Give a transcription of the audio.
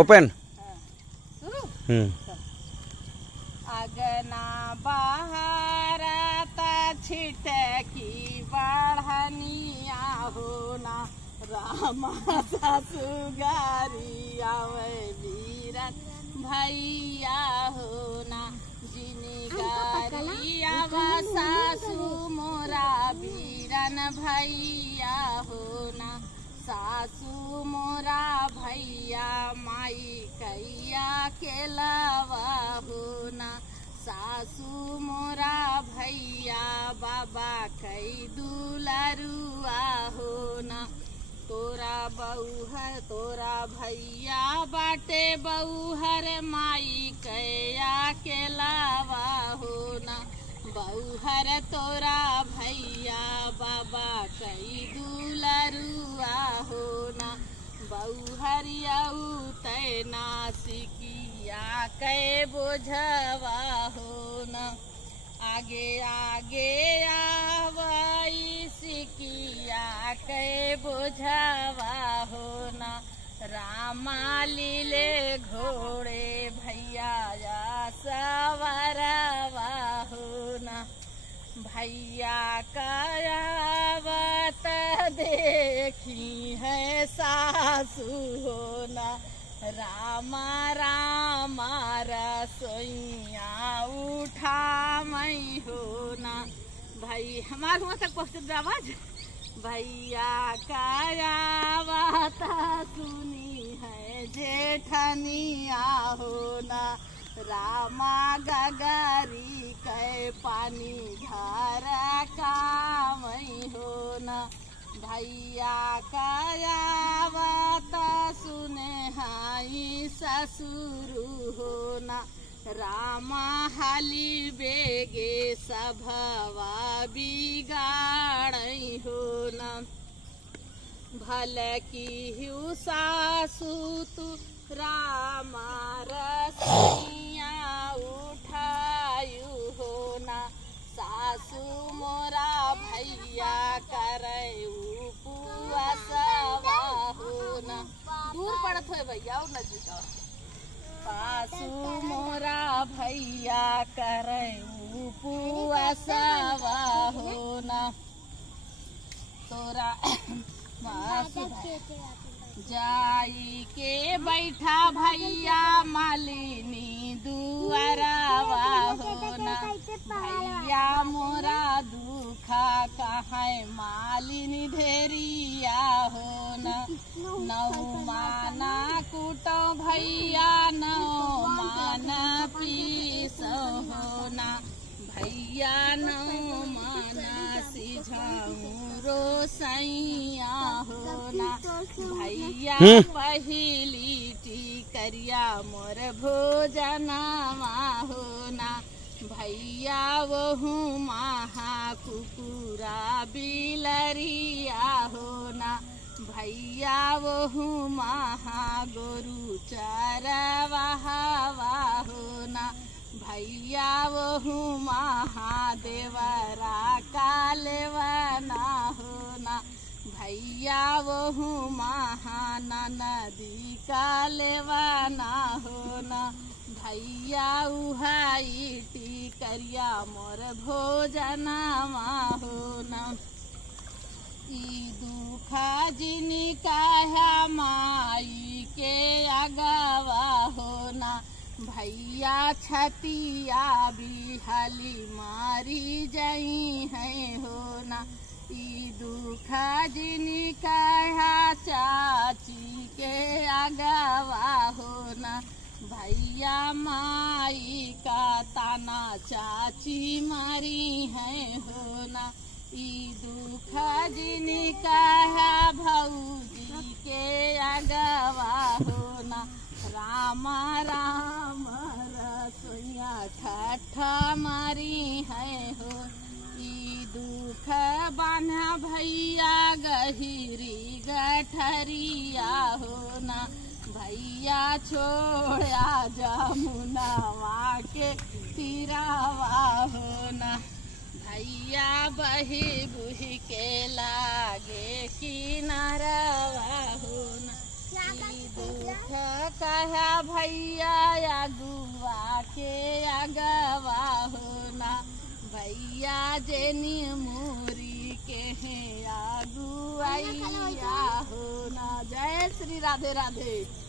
Open. अगना बाहर छिटकी बढ़निया होना रामा ससुगारी आवे वीरन भैया होना जिनगारी आवा सासु मोरा वीरन भैया होना सासू मोरा भैया माई कैया के लावा होना सासू मोरा भैया बाबा कई दुलरुआ होना तोरा बउहर तोरा भैया बाटे बउहर माई कैया के लावा होना बउहर तोरा भैया बाबा कई दुलरुआ होना बउहरियाऊ तैना सिकिया कै बोझवा होना आगे आगे आवई सिकिया कै बोझवा होना रामा लीले घोड़े भैया या सवरवा होना भैया करावत देखी है सासू होना रामा रामा रसोइया उठा मई होना भाई हमारे वहाँ तक पहुँच आवाज भैया करावत सुनी है जेठनिया होना रामा गगरी कै पानी धार कामई होना भैया करावत सुने हाई ससुरु होना रामा हाली बेगे सभवा बिगाड़ई होना भल की हु सासु तू रामा रसैया उठायु होना सासू मोरा भैया करऊ पुआसवा होना दूर पड़त हो भैया और नजदीक सासू मोरा भैया करऊ पुआसवा होना तोरा जाई के बैठा भैया मालिनी दुआरवा होना भैया मोरा दुखा कहाँ मालिनी ढेरिया होना नौ माना कुटो भैया नौ माना पीस होना भैया नौ माना सिझाऊ रोसैया होना भैया पहली टिकरिया मोर भोजनवा होना भैया वहू महा कुकुरा बिलरिया होना भैया वहू महा गोरु चरवाहवा होना भैया वहू महादेवरा कालवना होना भैया वहू महानदी कालवना होना भैया उहाई टिकरिया मोर भोजनवा होना ई दुखा जिनका है माई के अगवा होना भैया छतिया बिहली मारी जई है होना ई दुखा जिनका है चाची के अगवा होना भैया माई का ताना चाची मारी है होना ई दुखा जिनका है भौजी के अगवा होना रामा राम रसोइया ठट्ठा मारी है हो ई दुख बान्हा भैया गहिरी गठरिया होना भैया छोड़ा जमुनावा के तीरावा होना भैया बही बुही के लागे किनारावा होना। कहा भैया अगुआ के अगवा होना भैया जेनी मोरी के हैं अगुआइया होना। जय श्री राधे राधे।